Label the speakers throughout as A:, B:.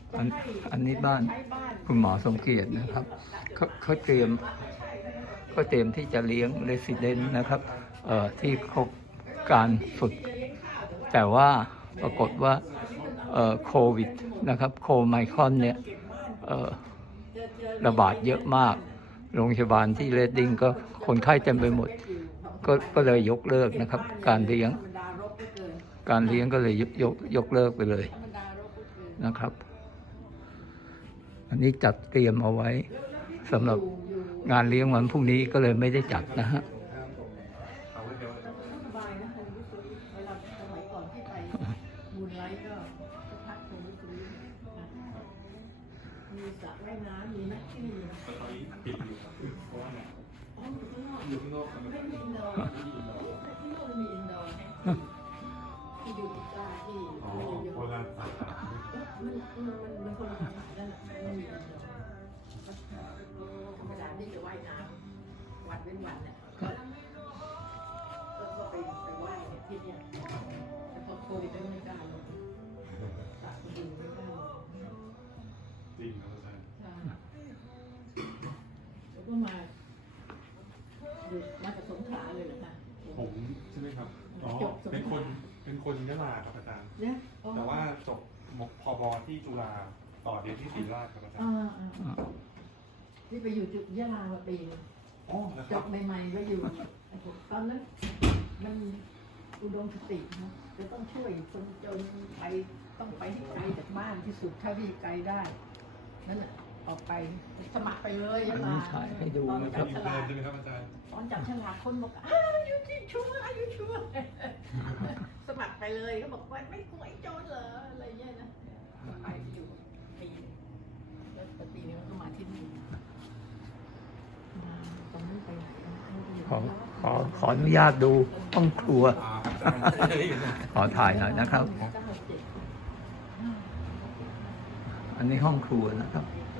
A: อันนี้บ้านคุณหมอสมเกียรตินะครับเขาเตรียมที่จะเลี้ยงเรสซิเดนต์นะครับที่ครบการฝึกแต่ว่าปรากฏว่าโควิดนะครับโคไมครอนเนี่ยระบาดเยอะมากโรงพยาบาลที่เรดดิ้งก็คนไข้เต็มไปหมดก็เลยยกเลิกนะครับการเลี้ยงก็เลยยกเลิกไปเลยนะครับอันนี้จัดเตรียมเอาไว้สำหรับงานเลี้ยงวันพรุ่งนี้ก็เลยไม่ได้จัดนะฮะ
B: มีสระว่ายน้ำมีไหมที่นี่ตอนนี้ปิดอยู่ครับเพราะว่าอยู่ข้างนอกไม่มีอินดอร์ที่โน่นมีอินดอร์ที่อยู่ที่ใต้ที่โบราณมันคนละนั่นแหละมันมีอินดอร์ธรรมดานี่จะว่ายน้ำวันเว้นวันเนี่ยก็ไปว่ายเนี่ยที่เนี่ยแต่พอโควิดไม่กล้าลงสระคนอื่นไม่กล้าลงจริงครับอาจารย์แล้วก็มาจากสงขลาเลยเหรอคะผมใช่ไหมครับอ๋อเป็นคนยะลาครับอาจารย์แต่ว่าจบพบที่จุฬาต่อเรียนที่ศรีราชครับอาจารย์ที่ไปอยู่ยะลามาปีจบใหม่ๆไปอยู่ตอนนั้นมันอุดมคตินะจะต้องช่วยคนจนไปต้องไปที่ไกลจากบ้านที่สุดเท่าที่ไกลได้นั่นแหละออกไปสมัครไปเลยยะลา
A: ให้ดูนะครับ
B: ใช่ไหมครับอาจารย์ตอนจับฉลากคนบอกอยู่ที่ชัวร์อยู่ชัวร์สมัครไปเลยเขาบอกว่าไม่กลัวไอ้โจรเหรออะไรเงี้ยนะไปอยู่ปีแล้วปีนี้ก็มาที่นี่ตอนนั้นไปไหน
A: ขออนุญาตดูห้องครัวขอถ่ายหน่อยนะครับอันนี้ห้องครัวนะครับ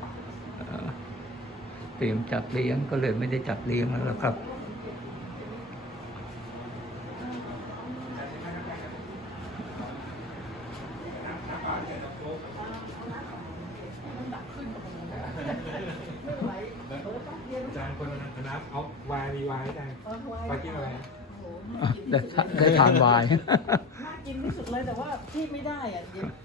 A: เตรียมจัดเลี้ยงก็เลยไม่ได้จัดเลี้ยงแล้วครับ
B: อาจารย์คนนั้นเอาวายรีวายได้ไปกินอะไร
A: ได้ทานวาย
B: น่ากินที่สุดเลยแต่ว่าพี่ไม่ได้อ่ะ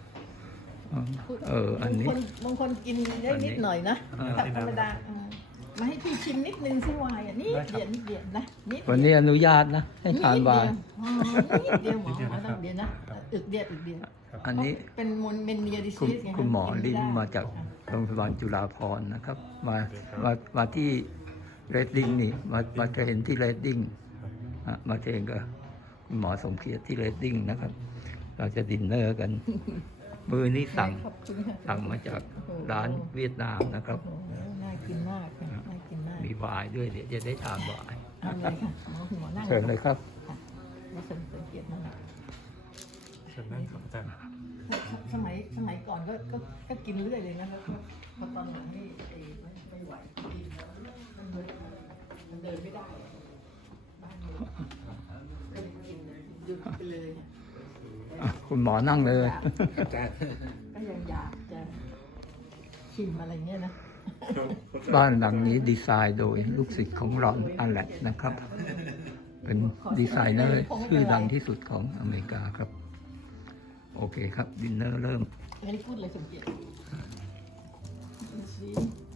A: อันนี้
B: บางคนกินได้นิดหน่อยนะธรรมดามาให้พี่ชิมนิดนึงสิวายอ่ะนี่เดียวนะ
A: วันนี้อนุญาตนะให้ทานวาย
B: นิดเดียวหมอต้องเดียวนะอึกเดียว
A: อันนี้
B: เป็นเมนเนียดิซีส
A: คุณหมอลิ้นมาจากโรงพยาบาลจุฬาภรณ์นะครับมาที่เรดดิ้งนี่มาเทรนที่เรดดิ้งมาเทรนกับคุณหมอสมเกียรติที่เรดดิ้งนะครับเราจะดินเนอร์กันมือนี้สั่งมาจากร้านเวียดนามนะครับ
B: น่ากินมากน่ากินมาก
A: มีวายด้วยเดี๋ยวจะได้ทานวาย
B: เลยค่ะหมอนั่ง
A: เชิญเลยครับ
B: มาสมเกียรตินั่ง
C: เชิญนั่งครับอาจารย์
B: สมัยก่อนก็กินเรื่อยเลยนะครับพอตอนหลังนี่ไม่ไหวกินมันเดินไม่ได้บ้านเลยก็เลยกินหยุดไปเลย
A: คุณหมอนั่งเลย
B: ก็ยังอยากจะชิมอะไรเงี้ยนะ
A: บ้านหลังนี้ดีไซน์โดยลูกศิษย์ของรอนอัลเลตนะครับเป็นดีไซเนอร์ชื่อดังที่สุดของอเมริกาครับโอเคครับดินเนอร์เริ่ม
B: อันนี้พูดเลยสมเกียรติ